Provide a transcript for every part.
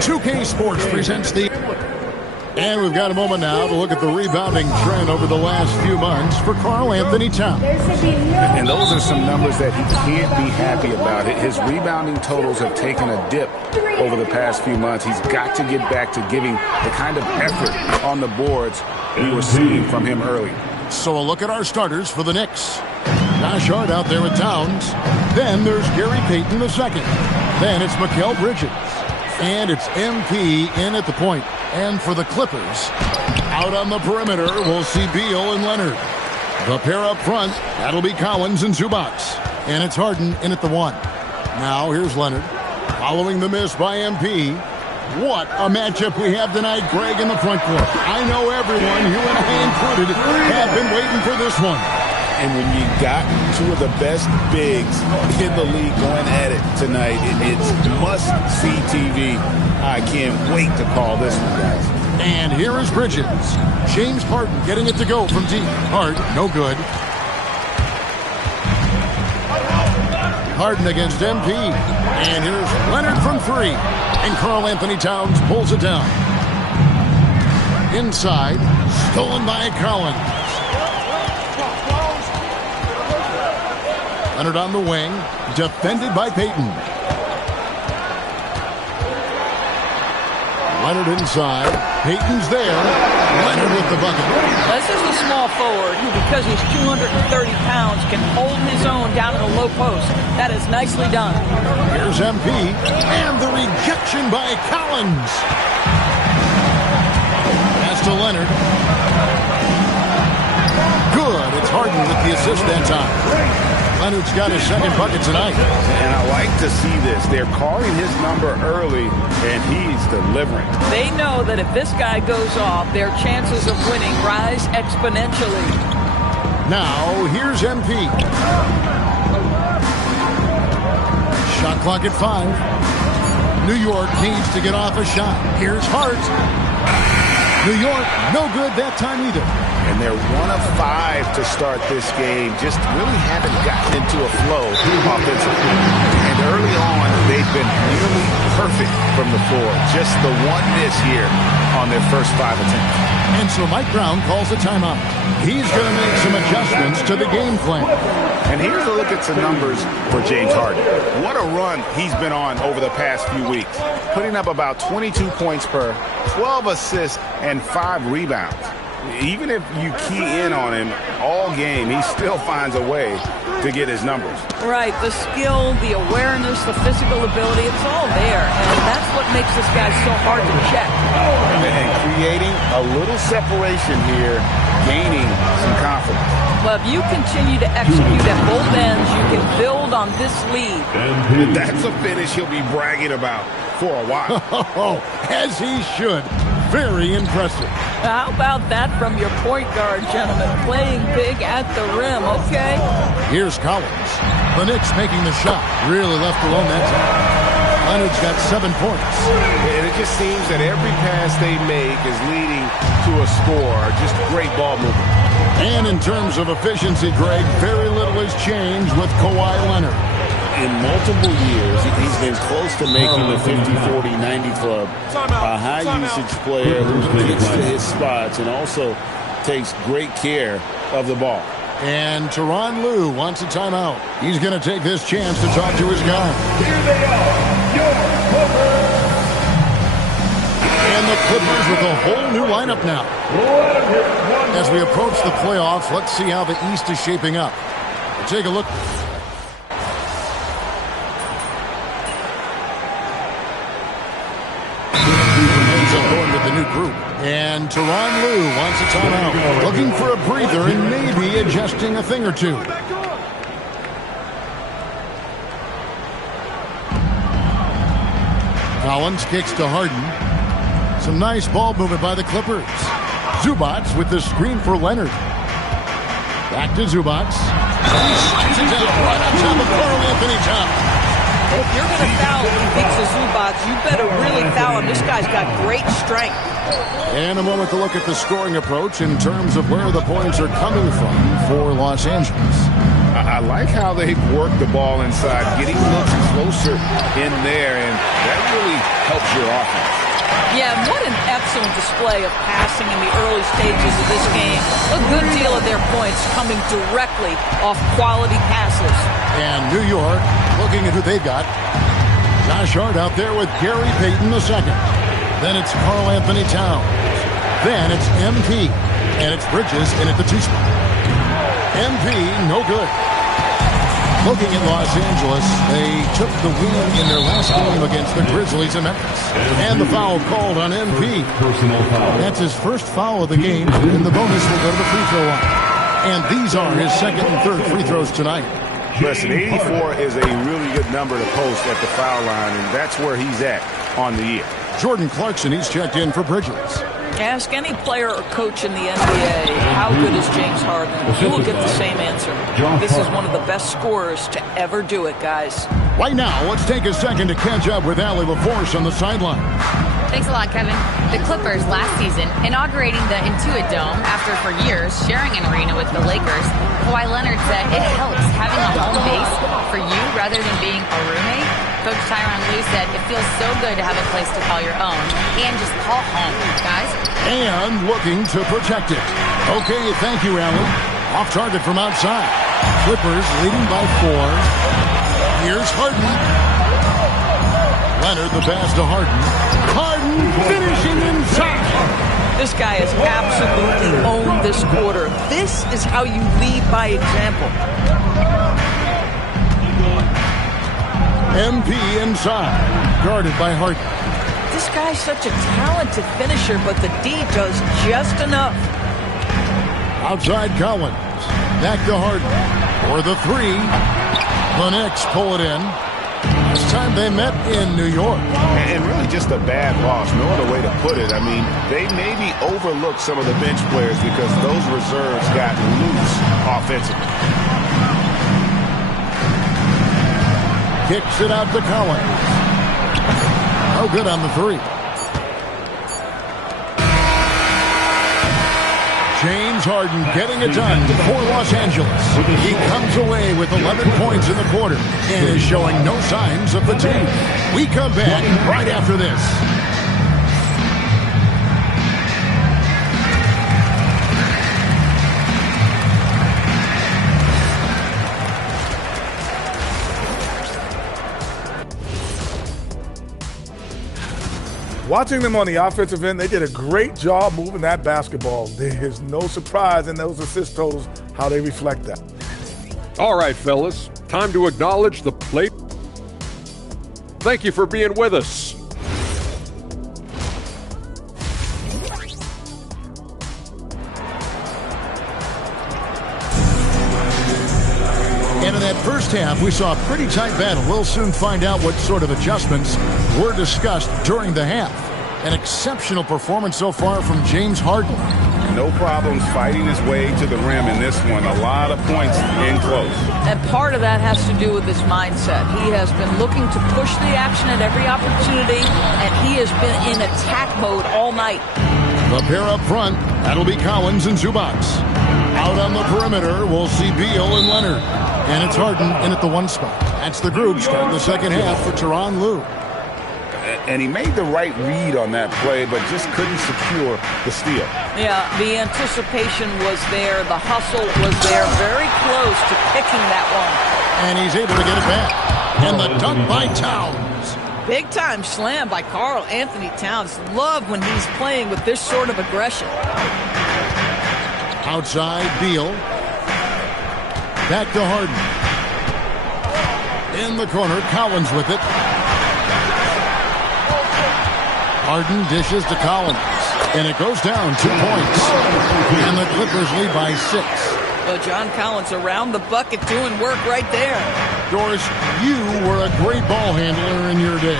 2K Sports presents the... And we've got a moment now to look at the rebounding trend over the last few months for Karl-Anthony Towns. And those are some numbers that he can't be happy about. His rebounding totals have taken a dip over the past few months. He's got to get back to giving the kind of effort on the boards we were seeing from him early. So a look at our starters for the Knicks. Josh Hart out there with Towns. Then there's Gary Payton II. Then it's Mikal Bridges. And it's MP in at the point. And for the Clippers, out on the perimeter, we'll see Beal and Leonard. The pair up front, that'll be Collins and Zubac. And it's Harden in at the 1. Now here's Leonard. Following the miss by MP. What a matchup we have tonight, Greg, in the front court. I know everyone, you and I included, have been waiting for this one. And when you got two of the best bigs in the league going at it tonight, it's must-see TV. I can't wait to call this one, guys. And here is Bridges. James Harden getting it to go from deep. Hart, no good. Harden against MP. And here's Leonard from 3. And Karl-Anthony Towns pulls it down. Inside, stolen by Collins. Leonard on the wing, defended by Payton. Leonard inside. Payton's there. Leonard with the bucket. This is a small forward who, because he's 230 pounds, can hold his own down in the low post. That is nicely done. Here's MP. And the rejection by Collins. Pass to Leonard. Good. It's Harden with the assist that time. Leonard's got his second bucket tonight. And I like to see this. They're calling his number early, and he's delivering. They know that if this guy goes off, their chances of winning rise exponentially. Now, here's MP. Shot clock at 5. New York needs to get off a shot. Here's Hart. New York, no good that time either. And they're 1 of 5 to start this game. Just really haven't gotten into a flow offensively. And early on, they've been nearly perfect from the floor. Just the one miss here on their first 5 attempts. And so Mike Brown calls a timeout. He's going to make some adjustments to the game plan. And here's a look at some numbers for James Harden. What a run he's been on over the past few weeks. Putting up about 22 points per, 12 assists, and 5 rebounds. Even if you key in on him all game, he still finds a way to get his numbers. Right, the skill, the awareness, the physical ability, it's all there. And that's what makes this guy so hard to check. And creating a little separation here, gaining some confidence. Well, if you continue to execute at both ends, you can build on this lead. And that's a finish he'll be bragging about for a while. As he should. Very impressive. How about that from your point guard, gentlemen? Playing big at the rim, okay? Here's Collins. The Knicks making the shot. Really left alone that time. Leonard's got 7 points. And it just seems that every pass they make is leading to a score. Just great ball movement. And in terms of efficiency, Greg, very little has changed with Kawhi Leonard. In multiple years, he's been close to making the 50-40-90 club. A high-usage player who gets to his spots and also takes great care of the ball. And Tyronn Lue wants a timeout. He's going to take this chance to talk to his guy. Here they are, your Clippers. And the Clippers with a whole new lineup now. As we approach the playoffs, let's see how the East is shaping up. We'll take a look. Going with the new group. And Tyronn Lue wants a timeout. Looking for a breather and maybe adjusting a thing or two. Collins kicks to Harden. Some nice ball movement by the Clippers. Zubac with the screen for Leonard. Back to Zubac. He slides it down right on top of Karl-Anthony Towns. If you're going to foul Pizza Zubac, shots, you better really foul him. This guy's got great strength. And a moment to look at the scoring approach in terms of where the points are coming from for Los Angeles. I like how they've worked the ball inside, getting looks closer in there, and that really helps your offense. Yeah, what an excellent display of passing in the early stages of this game. A good deal of their points coming directly off quality passes. And New York, looking at who they've got. Josh Hart out there with Gary Payton II. Then it's Karl Anthony Towns. Then it's MP. And it's Bridges in at the 2 spot. MP, no good. Looking at Los Angeles, they took the win in their last game against the Grizzlies in Memphis. And the foul called on MP. That's his first foul of the game, and the bonus will go to the free throw line. And these are his second and third free throws tonight. Listen, 84 is a really good number to post at the foul line, and that's where he's at on the year. Jordan Clarkson, he's checked in for Bridges. Ask any player or coach in the NBA, how good is James Harden? You will get the same answer. This is one of the best scorers to ever do it, guys. Right now, let's take a second to catch up with Allie LaForce on the sideline. Thanks a lot, Kevin. The Clippers last season inaugurating the Intuit Dome after for years sharing an arena with the Lakers. Kawhi Leonard said it helps having a home base for you rather than being a roommate. Coach Tyronn Lue said it feels so good to have a place to call your own and just call home, guys. And looking to protect it. Okay, thank you, Allen. Off target from outside. Clippers leading by 4. Here's Harden. Leonard the pass to Harden. Harden finishing inside. This guy has absolutely owned this quarter. This is how you lead by example. MP inside, guarded by Harden. This guy's such a talented finisher, but the D does just enough. Outside Collins, back to Harden for the 3. The Knicks pull it in. This time they met in New York. And really just a bad loss, no other way to put it. I mean, they maybe overlooked some of the bench players because those reserves got loose offensively. Kicks it out to Collins. No good on the 3. James Harden getting it done for Los Angeles. He comes away with 11 points in the quarter and is showing no signs of fatigue. We come back right after this. Watching them on the offensive end, they did a great job moving that basketball. There's no surprise in those assist totals how they reflect that. All right, fellas, time to acknowledge the plate. Thank you for being with us. And in that first half, we saw a pretty tight battle. We'll soon find out what sort of adjustments were discussed during the half. An exceptional performance so far from James Harden. No problems fighting his way to the rim in this one. A lot of points in close. And part of that has to do with his mindset. He has been looking to push the action at every opportunity, and he has been in attack mode all night. The pair up front, that'll be Collins and Zubac. Out on the perimeter, we'll see Beal and Leonard. And it's Harden in at the 1 spot. That's the group starting the second half for Tyronn Lue. And he made the right read on that play, but just couldn't secure the steal. Yeah, the anticipation was there. The hustle was there. Very close to picking that one. And he's able to get it back. And the dunk by Towns. Big time slam by Karl Anthony Towns. Love when he's playing with this sort of aggression. Outside, Beal. Back to Harden. In the corner, Collins with it. Harden dishes to Collins. And it goes down 2 points. And the Clippers lead by 6. John Collins around the bucket doing work right there. Doris, you were a great ball handler in your day.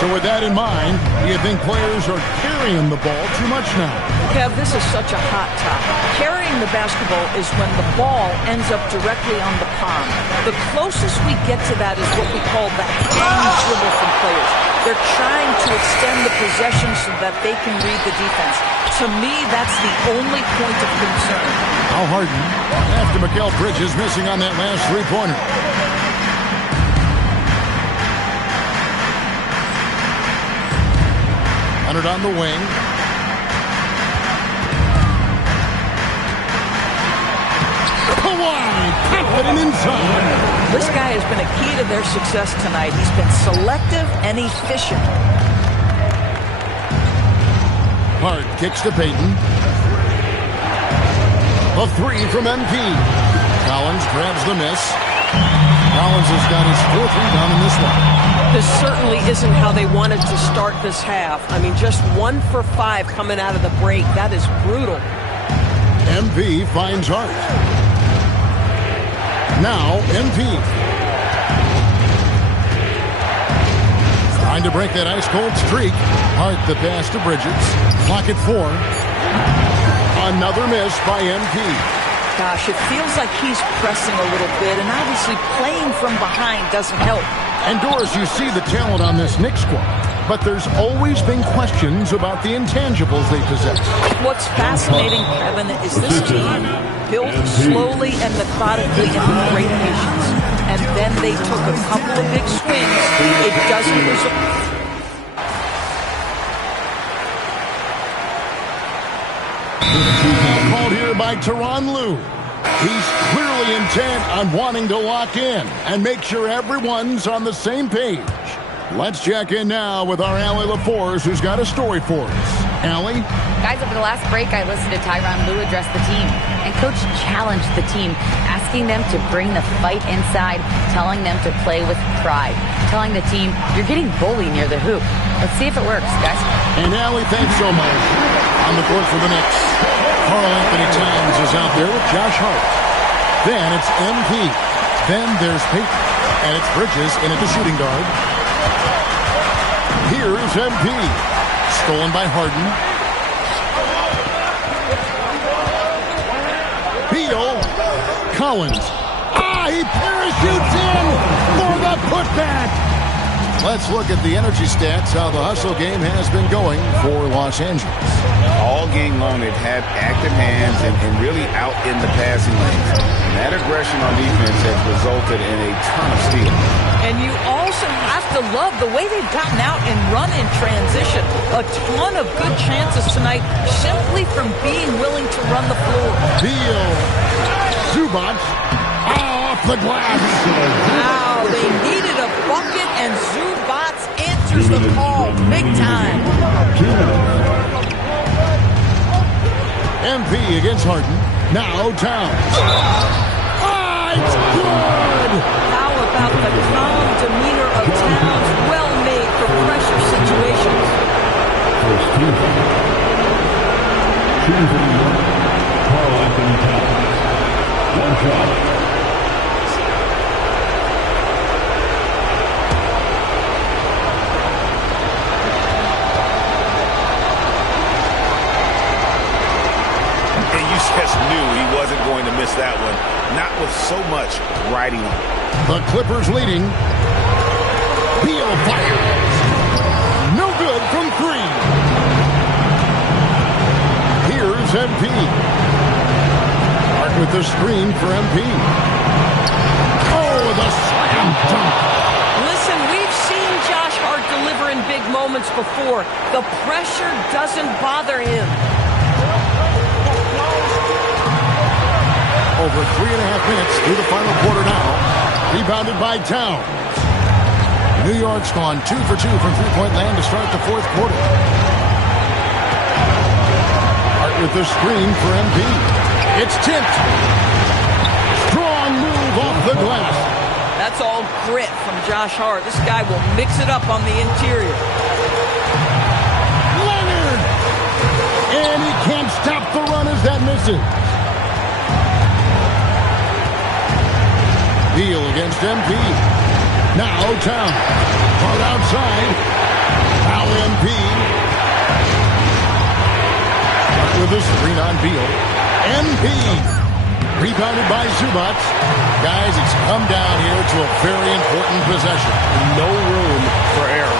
So with that in mind, do you think players are carrying the ball too much now? Kev, this is such a hot topic. Carrying the basketball is when the ball ends up directly on the palm. The closest we get to that is what we call the hand dribble from players. They're trying to extend the possession so that they can read the defense. To me, that's the only point of concern. Now Harden, after Mikal Bridges missing on that last three-pointer. Leonard on the wing. Kawhi, confident inside. This guy has been a key to their success tonight. He's been selective and efficient. Hart kicks to Payton. A three from MP. Collins grabs the miss. Collins has got his fourth rebound in this one. This certainly isn't how they wanted to start this half. I mean, just 1 for 5 coming out of the break. That is brutal. MP finds Hart. Now MP. Trying to break that ice-cold streak. Hart the pass to Bridges. Clock at 4. Another miss by MP. Gosh, it feels like he's pressing a little bit, and obviously playing from behind doesn't help. And Doris, you see the talent on this Knicks squad, but there's always been questions about the intangibles they possess. What's fascinating, Kevin, is this team built slowly and methodically and with great patience. And then they took a couple of big swings. It doesn't result. Called here by Tyronn Lue. He's clearly intent on wanting to lock in and make sure everyone's on the same page. Let's check in now with our Allie LaForce, who's got a story for us. Allie? Guys, over the last break, I listened to Tyronn Lue address the team. And Coach challenged the team, asking them to bring the fight inside, telling them to play with pride, telling the team, you're getting bullied near the hoop. Let's see if it works, guys. And Allie, thanks so much. On the court for the Knicks, Karl Anthony Towns is out there with Josh Hart. Then it's MP. Then there's Payton. And it's Bridges in at the shooting guard. Here's MP. Stolen by Harden. Beal. Collins. He parachutes in for the putback. Let's look at the energy stats, how the hustle game has been going for Los Angeles. All game long, they've had active hands and really out in the passing lanes. And that aggression on defense has resulted in a ton of steals. And you also have to love the way they've gotten out and run in transition. A ton of good chances tonight simply from being willing to run the floor. Beal. Zubac. Off the glass. Wow, they needed a bucket, and Zubac answers the call big time. MP against Harden. Now Towns. It's good! How about the calm demeanor of Towns? Well made for pressure situations. Karl Anthony Towns. One shot. Just knew he wasn't going to miss that one. Not with so much riding on. The Clippers leading. Beal fires. No good from 3. Here's MP. Hart with the screen for MP. Oh, the slam dunk. Listen, we've seen Josh Hart deliver in big moments before. The pressure doesn't bother him. Over 3.5 minutes through the final quarter now. Rebounded by Towns. New York's gone 2 for 2 from three-point land to start the fourth quarter. Hart with the screen for MP. It's tipped. Strong move off the glass. That's all grit from Josh Hart. This guy will mix it up on the interior. Leonard! And he can't stop the run as that misses. Beal against MP. Now Towns. Hard outside. Now MP. With a screen on Beal. MP. Rebounded by Zubac. Guys, it's come down here to a very important possession. No room for error.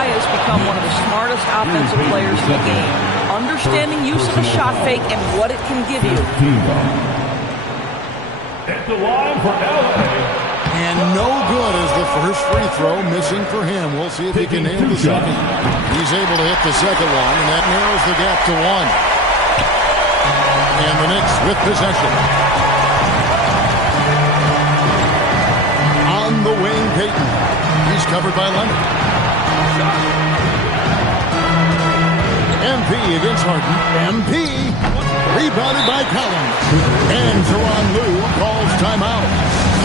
Ty has become one of the smartest offensive players in the game, understanding use of a shot fake and what it can give you. At the line for LA. And no good as the first free throw missing for him. We'll see if he can nail the second. He's able to hit the second one, and that narrows the gap to 1. And the Knicks with possession. On the wing, Payton. He's covered by Leonard. MP against Harden. MP rebounded by Collins. And Tyronn Lue calls timeout.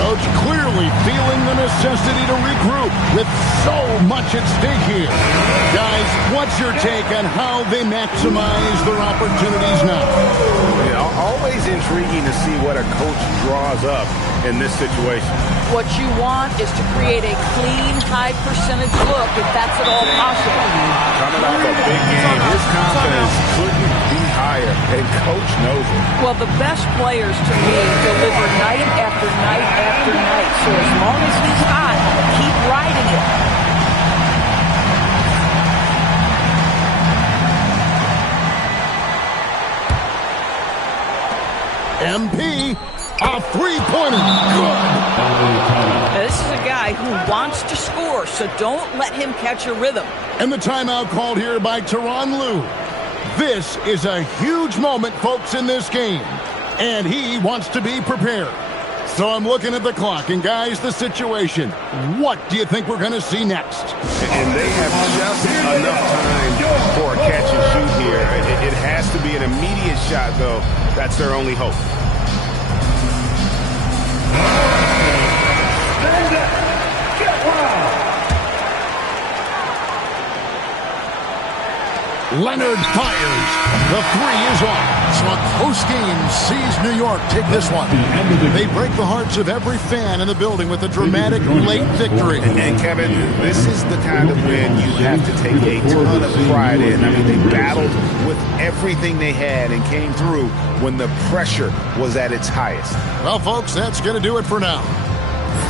Coach clearly feeling the necessity to regroup with so much at stake here. Guys, what's your take on how they maximize their opportunities now? Yeah, always intriguing to see what a coach draws up in this situation. What you want is to create a clean, high percentage look, if that's at all possible. Coming off a big game, his confidence couldn't be higher, and coach knows it. Well, the best players to me deliver night after night after night. So as long as he's hot, keep riding it. MP, a three-pointer. Good. Now, this is a guy who wants to score, so don't let him catch a rhythm. And the timeout called here by Tyronn Lue. This is a huge moment, folks, in this game. And he wants to be prepared. So I'm looking at the clock, and guys, the situation. What do you think we're going to see next? And they have just enough time for a catch and shoot here. It has to be an immediate shot, though. That's their only hope. Stand up. Get wild. Leonard fires. The three is on. So a close game sees New York take this one. They break the hearts of every fan in the building with a dramatic late victory. And Kevin, this is the kind of win you have to take a ton of pride in. I mean, they battled with everything they had and came through when the pressure was at its highest. Well, folks, that's going to do it for now.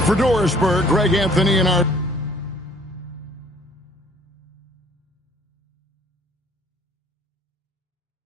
For Dorisburg, Greg Anthony and our